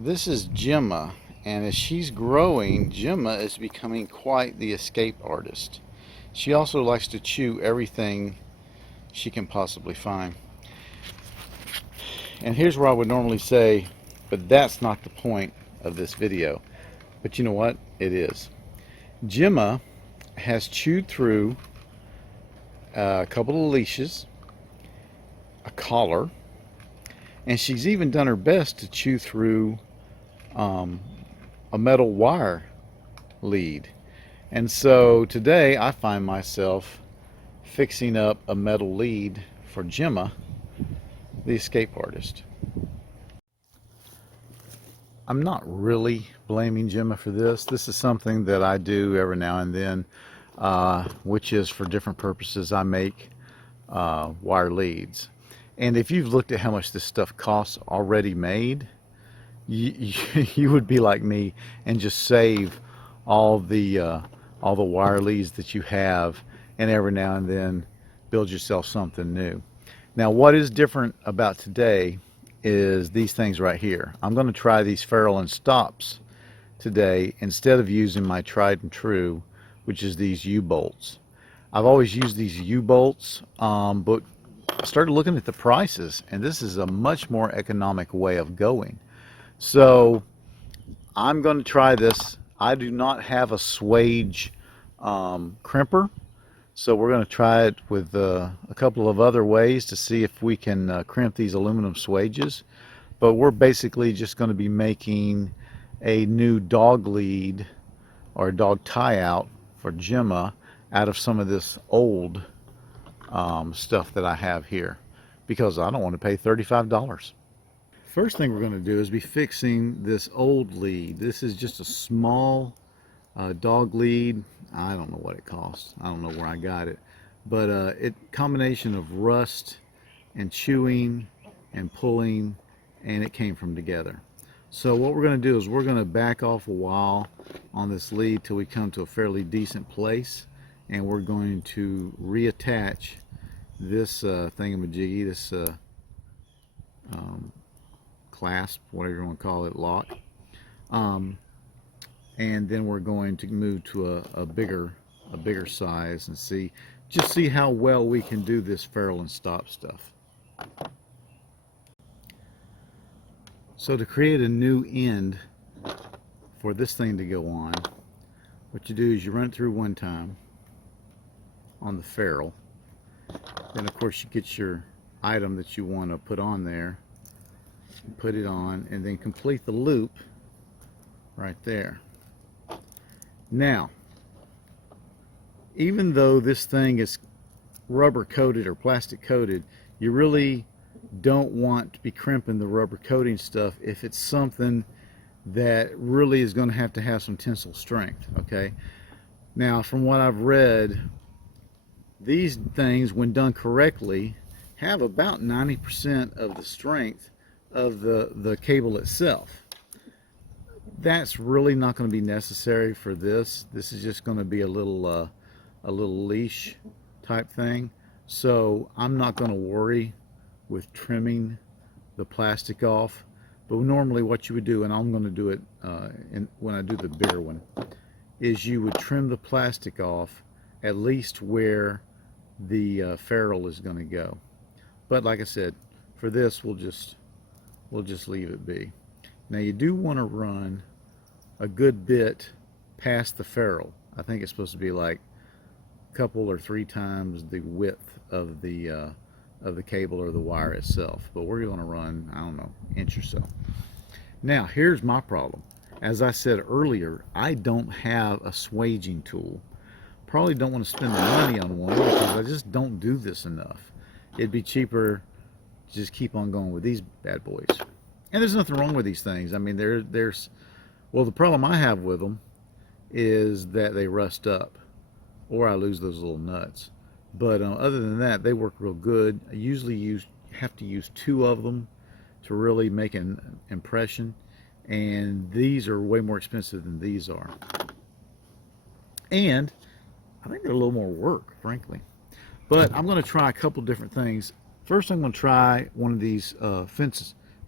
This is Gemma, and as she's growing, Gemma is becoming quite the escape artist. She also likes to chew everything she can possibly find. And here's where I would normally say, but that's not the point of this video. But you know what? It is. Gemma has chewed through a couple of leashes, a collar, and she's even done her best to chew through a metal wire lead. And so today I find myself fixing up a metal lead for Gemma, the escape artist. I'm not really blaming Gemma for this. This is something that I do every now and then, which is for different purposes. I make wire leads. And if you've looked at how much this stuff costs already made, you would be like me and just save all the wire leads that you have, and every now and then build yourself something new. Now, what is different about today is these things right here. I'm going to try these ferrule and stops today instead of using my tried and true, which is these U-bolts. I've always used these U-bolts, but I started looking at the prices, and this is a much more economic way of going. So I'm going to try this. I do not have a swage crimper, so we're going to try it with a couple of other ways to see if we can crimp these aluminum swages. But we're basically just going to be making a new dog lead or a dog tie out for Gemma out of some of this old stuff that I have here, because I don't want to pay $35. First thing we're going to do is be fixing this old lead. This is just a small dog lead. I don't know what it costs. I don't know where I got it, but it combination of rust and chewing and pulling, and it came from together. So what we're going to do is we're going to back off a while on this lead till we come to a fairly decent place, and we're going to reattach this thingamajiggy, this clasp, whatever you want to call it, lock, and then we're going to move to a bigger size and see how well we can do this ferrule and stop stuff. So to create a new end for this thing to go on, what you do is you run it through one time on the ferrule, then of course you get your item that you want to put on there, put it on, and then complete the loop right there. Now, even though this thing is rubber coated or plastic coated, you really don't want to be crimping the rubber coating stuff if it's something that really is going to have some tensile strength. Okay, now from what I've read, these things, when done correctly, have about 90% of the strength of the cable itself. That's really not going to be necessary for this. This is just going to be a little leash type thing. So I'm not going to worry with trimming the plastic off. But normally what you would do, and I'm going to do it when I do the bigger one, is you would trim the plastic off at least where the ferrule is going to go. But like I said, for this we'll just leave it be. Now you do want to run a good bit past the ferrule. I think it's supposed to be like a couple or 3 times the width of the cable or the wire itself. But we're going to run, I don't know, inch or so. Now here's my problem. As I said earlier, I don't have a swaging tool. Probably don't want to spend the money on one because I just don't do this enough. It'd be cheaper to just keep on going with these bad boys. And there's nothing wrong with these things. I mean, well, the problem I have with them is that they rust up, or I lose those little nuts. But other than that, they work real good. I usually have to use 2 of them to really make an impression, and these are way more expensive than these are. And I think they're a little more work, frankly. But I'm going to try a couple different things. First, I'm going to try one of these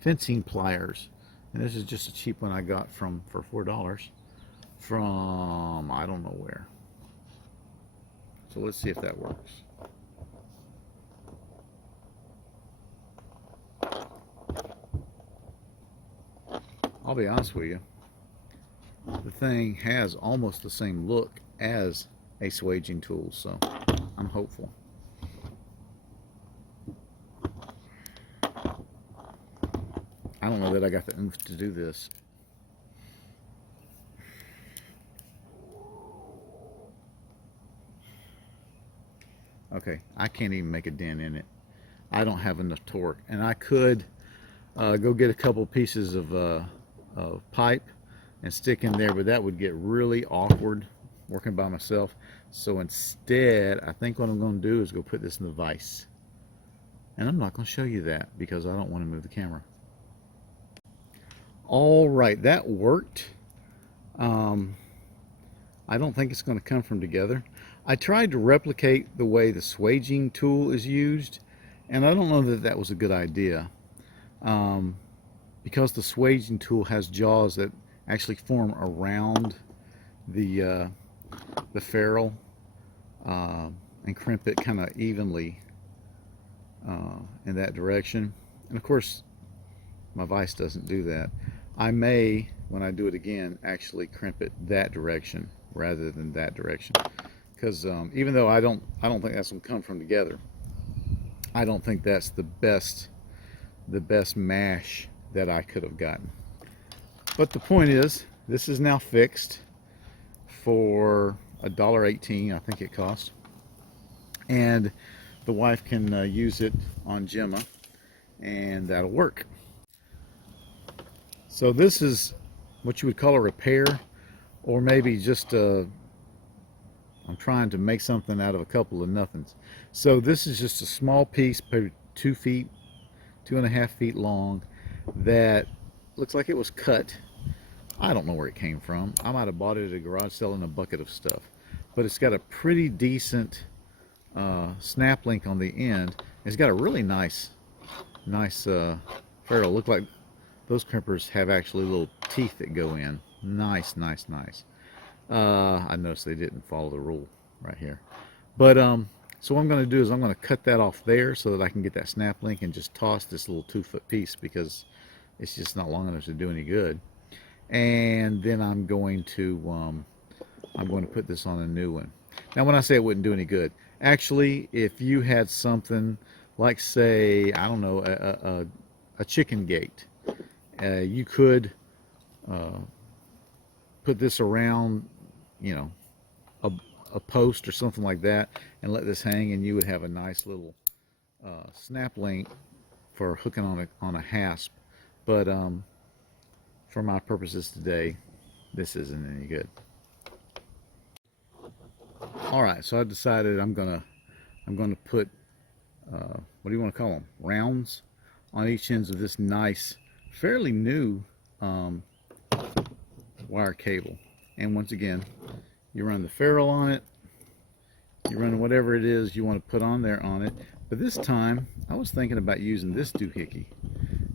fencing pliers. And this is just a cheap one I got for $4 from I don't know where. So let's see if that works. I'll be honest with you, the thing has almost the same look as a swaging tool, so I'm hopeful. I don't know that I got the oomph to do this. Okay, I can't even make a dent in it. I don't have enough torque, and I could go get a couple pieces of pipe and stick in there, but that would get really awkward working by myself. So instead, I think what I'm going to do is go put this in the vise. And I'm not going to show you that because I don't want to move the camera. All right, that worked. I don't think it's going to come from together. I tried to replicate the way the swaging tool is used, and I don't know that that was a good idea. Because the swaging tool has jaws that actually form around the ferrule and crimp it kind of evenly in that direction. And of course, my vise doesn't do that. I may, when I do it again, actually crimp it that direction rather than that direction. Because even though I don't think that's gonna come from together, I don't think that's the best mash that I could have gotten. But the point is, this is now fixed for $1.18, I think it cost, and the wife can use it on Gemma, and that'll work. So this is what you would call a repair, or maybe just I'm trying to make something out of a couple of nothings. So this is just a small piece, maybe 2 feet, 2.5 feet long, that looks like it was cut. I don't know where it came from. I might have bought it at a garage sale in a bucket of stuff, but it's got a pretty decent snap link on the end. It's got a really nice ferrule. Look like those crimpers have actually little teeth that go in. Nice. I noticed they didn't follow the rule right here, but so what I'm going to do is I'm going to cut that off there so that I can get that snap link and just toss this little 2-foot piece because it's just not long enough to do any good. And then I'm going to put this on a new one. Now, when I say it wouldn't do any good, actually, if you had something like, say, I don't know, a chicken gate, you could put this around, you know, a post or something like that, and let this hang, and you would have a nice little snap link for hooking on a hasp. But for my purposes today, this isn't any good. All right, so I decided I'm gonna put what do you want to call them? Rounds on each ends of this nice, fairly new wire cable. And once again, you run the ferrule on it, you run whatever it is you want to put on there on it. But this time, I was thinking about using this doohickey.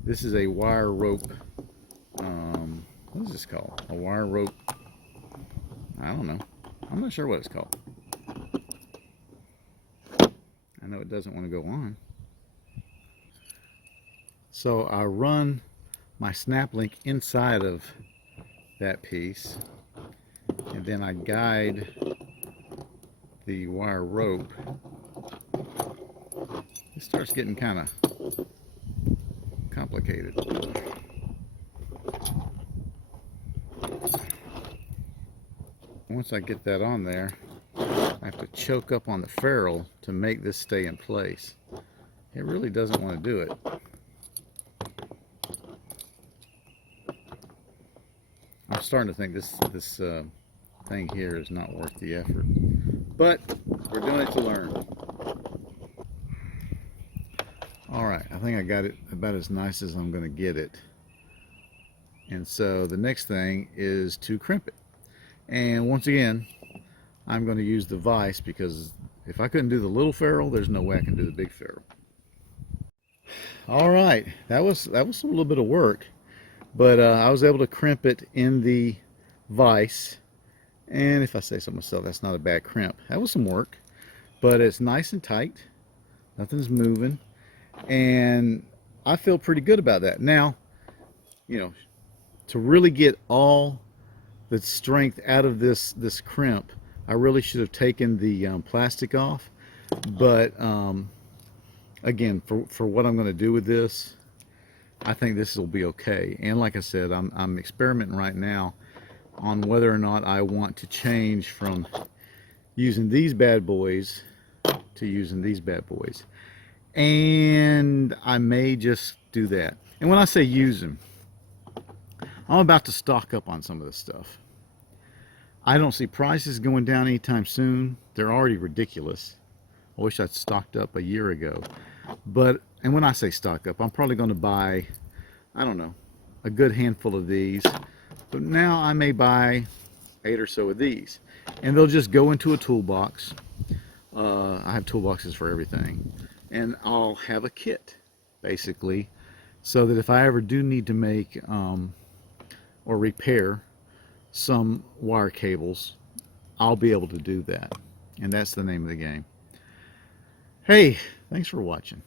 This is a wire rope, what is this called? A wire rope, I don't know. I'm not sure what it's called. I know it doesn't want to go on. So I run my snap link inside of that piece, and then I guide the wire rope. It starts getting kind of complicated. Once I get that on there, I have to choke up on the ferrule to make this stay in place. It really doesn't want to do it. I'm starting to think this thing here is not worth the effort, but we're doing it to learn. All right, I think I got it about as nice as I'm going to get it. And so the next thing is to crimp it. And once again, I'm going to use the vise because if I couldn't do the little ferrule, there's no way I can do the big ferrule. All right, that was a little bit of work, But I was able to crimp it in the vise, and if I say so myself, that's not a bad crimp. That was some work, but it's nice and tight. Nothing's moving, and I feel pretty good about that. Now, you know, to really get all the strength out of this crimp, I really should have taken the plastic off. But again, for what I'm going to do with this, I think this will be okay. And like I said, I'm experimenting right now on whether or not I want to change from using these bad boys to using these bad boys. And I may just do that. And when I say use them, I'm about to stock up on some of this stuff. I don't see prices going down anytime soon. They're already ridiculous. I wish I'd stocked up a year ago. But, and when I say stock up, I'm probably going to buy, I don't know, a good handful of these. But now I may buy 8 or so of these. And they'll just go into a toolbox. I have toolboxes for everything. And I'll have a kit, basically, so that if I ever do need to make or repair some wire cables, I'll be able to do that. And that's the name of the game. Hey, thanks for watching.